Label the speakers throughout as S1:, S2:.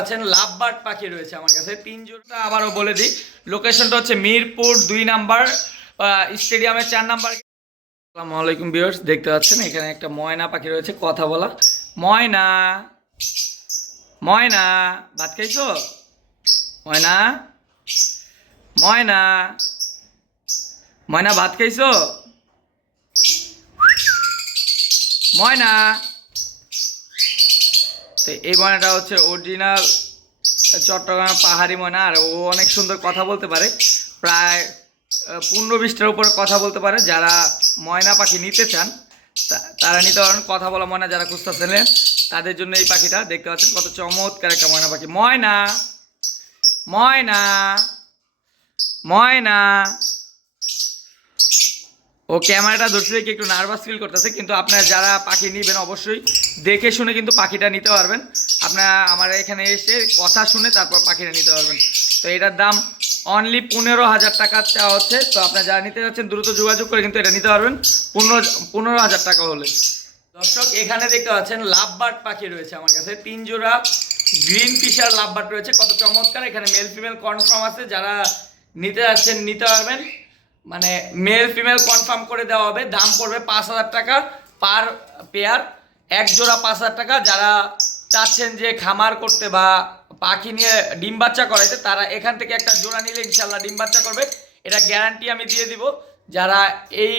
S1: আছেন লাভবার্ড পাখি রয়েছে আমার কাছে। তিন আবারও বলে দিই। লোকেশনটা হচ্ছে মিরপুর দুই নাম্বার স্টেডিয়ামের চার নাম্বার। আসসালামু আলাইকুম ভিউয়ার্স দেখতে পাচ্ছেন, এখানে একটা ময়না পাখি রয়েছে, কথা বলা। ময়না! ময়না! ভাত খাইছো? ময়না! ময়না! ময়না, ভাত খাইছো? ময়না! তো এই ময়নাটা হচ্ছে অরিজিনাল চট্টগ্রাম পাহাড়ি ময়না, আর ও অনেক সুন্দর কথা বলতে পারে। প্রায় পনেরো বিশটার উপরে কথা বলতে পারে। যারা ময়না পাখি নিতে চান তারা নিতে পারেন। কথা বলা ময়না যারা খুঁজতেছিলেন তাদের জন্য এই পাখিটা দেখতে পাচ্ছেন কত চমৎকার একটা ময়না পাখি। ময়না! ময়না! ময়না! ও ক্যামেরাটা ধরতে দেখে একটু নার্ভাস ফিল করতেছে, কিন্তু আপনারা যারা পাখি নেবেন অবশ্যই দেখে শুনে কিন্তু পাখিটা নিতে পারবেন। আপনারা আমার এখানে এসে কথা শুনে তারপর পাখিটা নিতে পারবেন। তো এটার দাম অনলি পনেরো হাজার টাকা চাওয়া হচ্ছে। তো আপনারা যারা নিতে যাচ্ছেন, দ্রুত যোগাযোগ করে কিন্তু এটা নিতে পারবেন। পনেরো পনেরো হাজার টাকা হলে। দর্শক, এখানে দেখতে পাচ্ছেন লাভবার্ড পাখি রয়েছে আমার কাছে। তিন জোড়া গ্রিন ফিশার লাভবার্ড রয়েছে। কত চমৎকার, এখানে মেল ফিমেল কনফার্ম আছে। যারা নিতে যাচ্ছেন, নিতে পারবেন। মানে মেল ফিমেল কনফার্ম করে দেওয়া হবে। দাম পড়বে পাঁচ হাজার টাকা পার পেয়ার এক জোড়া পাঁচ হাজার টাকা। যারা চাচ্ছেন যে খামার করতে বা পাখি নিয়ে ডিম বাচ্চা করাইতে, তারা এখান থেকে একটা জোড়া নিলে ইনশাল্লাহ ডিম বাচ্চা করবে। এটা গ্যারান্টি আমি দিয়ে দিব। যারা এই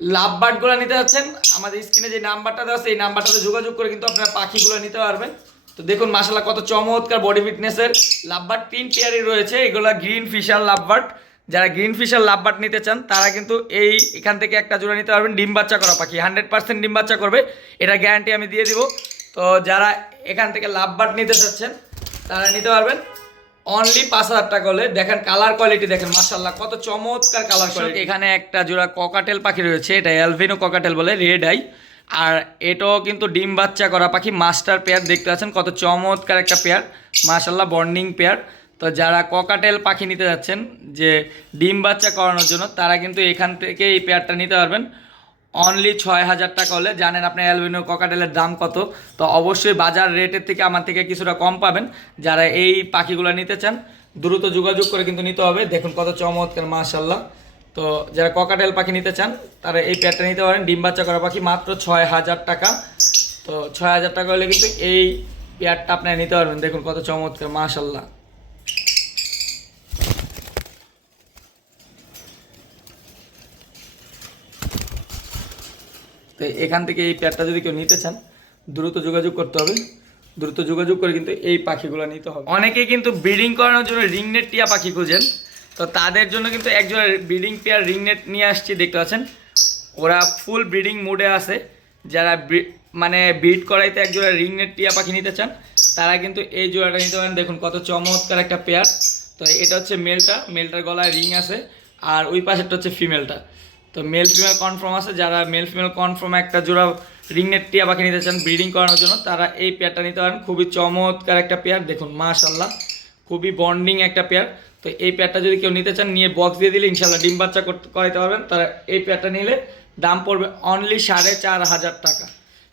S1: লাভ বার্ডগুলো নিতে যাচ্ছেন, আমাদের স্ক্রিনে যে নাম্বারটা দেওয়া এই নাম্বারটাতে যোগাযোগ করে কিন্তু আপনারা পাখিগুলো নিতে পারবেন। তো দেখুন মাসাল্লাহ কত চমৎকার বডি ফিটনেসের লাভবার্ড তিন পেয়ারই রয়েছে। এগুলো গ্রিন ফিশার লাভবার্ড যারা গ্রিন ফিশার লাভবার্ড নিতে চান তারা কিন্তু এই এখান থেকে একটা জোড়া নিতে পারবেন। ডিম বাচ্চা করা পাখি হান্ড্রেড পার্সেন্ট ডিম বাচ্চা করবে। এটা গ্যারান্টি আমি দিয়ে দিব। তো যারা এখান থেকে লাভবার্ড নিতে চাচ্ছেন তারা নিতে পারবেন। অনলি পাঁচ হাজার টাকা হলে দেখেন কালার কোয়ালিটি দেখেন মাসাল্লাহ কত চমৎকার কালার কোয়ালিটি এখানে একটা জোড়া ককাটেল পাখি রয়েছে এটা অ্যালভিনো ককাটেল বলে রেড আই আর এটাও কিন্তু ডিম বাচ্চা করা পাখি মাস্টার পেয়ার দেখতে পাচ্ছেন কত চমৎকার একটা পেয়ার মাসাল্লাহ বন্ডিং পেয়ার তো যারা ককাটেল পাখি নিতে যাচ্ছেন, যে ডিম বাচ্চা করানোর জন্য, তারা কিন্তু এখান থেকে এই পেয়ারটা নিতে পারবেন। অনলি ছয় হাজার টাকা হলে, জানেন আপনি অ্যালবিনো ককাটেলের দাম কত? তো অবশ্যই বাজার রেটের থেকে আমার থেকে কিছুটা কম পাবেন। যারা এই পাখিগুলো নিতে চান, দ্রুত যোগাযোগ করে কিন্তু নিতে হবে। দেখুন কত চমৎকার মাশাল্লাহ তো যারা ককাটেল পাখি নিতে চান, তারা এই পেয়ারটা নিতে পারেন। ডিম বাচ্চা করা পাখি মাত্র ছয় হাজার টাকা। তো ছয় হাজার টাকা হলে কিন্তু এই পেয়ারটা আপনারা নিতে পারবেন। দেখুন কত চমৎকার মাশাল্লাহ তো এখান থেকে এই পেয়ারটা যদি কেউ নিতে চান, দ্রুত যোগাযোগ করতে হবে। দ্রুত যোগাযোগ করে কিন্তু এই পাখিগুলো নিতে হবে। অনেকেই কিন্তু ব্রিডিং করানোর জন্য রিংনেট টিয়া পাখি খুঁজেন। তো তাদের জন্য কিন্তু একজন ব্রিডিং পেয়ার রিংনেট নিয়ে আসছি, দেখতে পাচ্ছেন। ওরা ফুল ব্রিডিং মুডে আছে। যারা মানে ব্রিড করাইতে একজোড়া রিংনেট টিয়া পাখি নিতে চান, তারা কিন্তু এই জোড়াটা নিতে পারেন। দেখুন কত চমৎকার একটা পেয়ার তো এটা হচ্ছে মেলটা, মেলটার গলায় রিং আছে। আর ওই পাশেরটা হচ্ছে ফিমেলটা তো মেল ফিমেল কনফার্ম আছে। যারা মেল ফিমেল কনফার্ম একটা জোড়া রিংনেট টিয়া পাখি নিতে চান ব্রিডিং করানোর জন্য, তারা এই পেয়ারটা নিতে পারেন। খুবই চমৎকার একটা পেয়ার দেখুন মাশাল্লাহ খুবই বন্ডিং একটা পেয়ার তো এই পেয়ারটা যদি কেউ নিতে চান, নিয়ে বক্স দিয়ে দিলে ইনশাল্লাহ ডিম বাচ্চা করতে করাইতে পারবেন। তারা এই পেয়ারটা নিলে দাম পড়বে অনলি সাড়ে চার হাজার টাকা।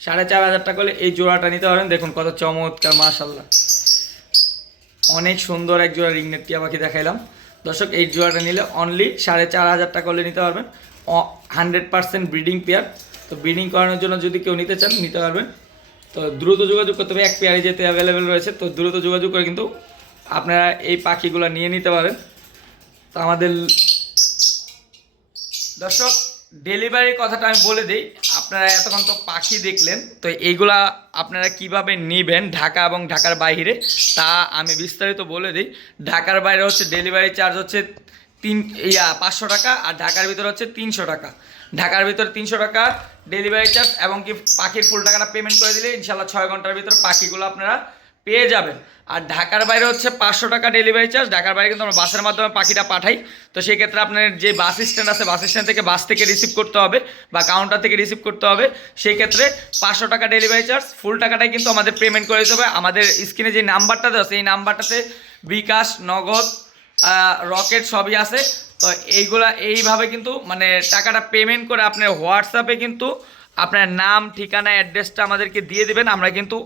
S1: সাড়ে চার হাজার টাকা হলে এই জোড়াটা নিতে পারবেন দেখুন, কত চমৎকার মাশাল্লাহ অনেক সুন্দর এক জোড়া রিংনেট টিয়া পাখি দেখাইলাম। দর্শক, এই জোড়াটা নিলে অনলি সাড়ে চার হাজার টাকা হলে নিতে পারবেন। হান্ড্রেড পার্সেন্ট ব্রিডিং পেয়ার তো ব্রিডিং করানোর জন্য যদি কেউ নিতে চান, নিতে পারবেন। তো দ্রুত যোগাযোগ করতে হবে, এক পেয়ারে যেতে অ্যাভেলেবেল রয়েছে, তো দ্রুত যোগাযোগ করে কিন্তু আপনারা এই পাখিগুলো নিয়ে নিতে পারেন। তো আমাদের দর্শক ডেলিভারির কথাটা আমি বলে দিই, আপনারা এতক্ষণ তো পাখি দেখলেন, তো এইগুলা আপনারা কীভাবে নেবেন ঢাকা এবং ঢাকার বাইরে, তা আমি বিস্তারিত বলে দিই। ঢাকার বাইরে হচ্ছে ডেলিভারি চার্জ হচ্ছে তিন, ইয়া, পাঁচশো টাকা আর ঢাকার ভিতরে হচ্ছে তিনশো টাকা। ঢাকার ভিতরে তিনশো টাকা ডেলিভারি চার্জ এবং কি পাখির ফুল টাকাটা পেমেন্ট করে দিলে ইনশাল্লাহ ছয় ঘণ্টার ভিতরে পাখিগুলো আপনারা পেয়ে যাবেন। আর ঢাকার বাইরে হচ্ছে পাঁচশো টাকা ডেলিভারি চার্জ ঢাকার বাইরে কিন্তু আমরা বাসের মাধ্যমে পাখিটা পাঠাই। তো সেই ক্ষেত্রে আপনার যে বাস স্ট্যান্ড আছে, বাস স্ট্যান্ড থেকে বাস থেকে রিসিভ করতে হবে বা কাউন্টার থেকে রিসিভ করতে হবে। সেই ক্ষেত্রে পাঁচশো টাকা ডেলিভারি চার্জ ফুল টাকাটাই কিন্তু আমাদের পেমেন্ট করে দিতে হবে। আমাদের স্ক্রিনে যে নাম্বারটা দেওয়া এই নাম্বারটাতে বিকাশ, নগদ রকেট সবই আছে। তো এইগুলা এইভাবে কিন্তু মানে টাকাটা পেমেন্ট করে আপনার হোয়াটসঅ্যাপে কিন্তু আপনার নাম, ঠিকানা অ্যাড্রেসটা আমাদেরকে দিয়ে দেবেন। আমরা কিন্তু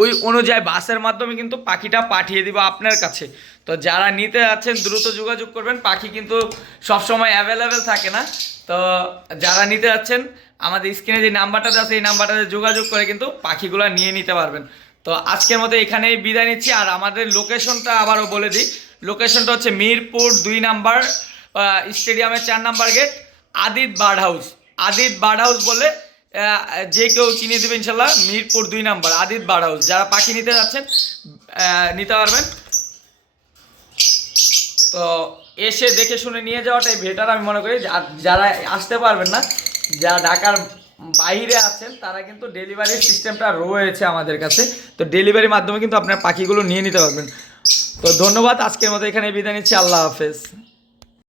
S1: ওই অনুযায়ী বাসের মাধ্যমে কিন্তু পাখিটা পাঠিয়ে দিব আপনার কাছে। তো যারা নিতে যাচ্ছেন, দ্রুত যোগাযোগ করবেন। পাখি কিন্তু সবসময় অ্যাভেলেবেল থাকে না। তো যারা নিতে যাচ্ছেন, আমাদের স্ক্রিনে যে নাম্বারটা আছে, এই নাম্বারটাতে যোগাযোগ করে কিন্তু পাখিগুলো নিয়ে নিতে পারবেন। তো আজকের মতো এখানেই বিদায় নিচ্ছি। আর আমাদের লোকেশনটা আবারও বলে দিই। লোকেশনটা হচ্ছে মিরপুর দুই নাম্বার স্টেডিয়ামের চার number gate, Adit bird house Adit bird house বলে যে কেউ চিনে দেবে ইনশাল্লাহ, মিরপুর দুই নাম্বার, আদিত বার্ড হাউস যারা পাখি নিতে যাচ্ছেন নিতে পারবেন। তো এসে দেখে শুনে নিয়ে যাওয়াটাই বেটার আমি মনে করি। যারা আসতে পারবেন না, যারা ঢাকার বাইরে আছেন, তারা কিন্তু ডেলিভারি সিস্টেমটা রয়েছে আমাদের কাছে। তো ডেলিভারির মাধ্যমে কিন্তু আপনার পাখিগুলো নিয়ে নিতে পারবেন। তো ধন্যবাদ আজকের মতো এখানে বিদায় নিচ্ছি আল্লাহ হাফেজ।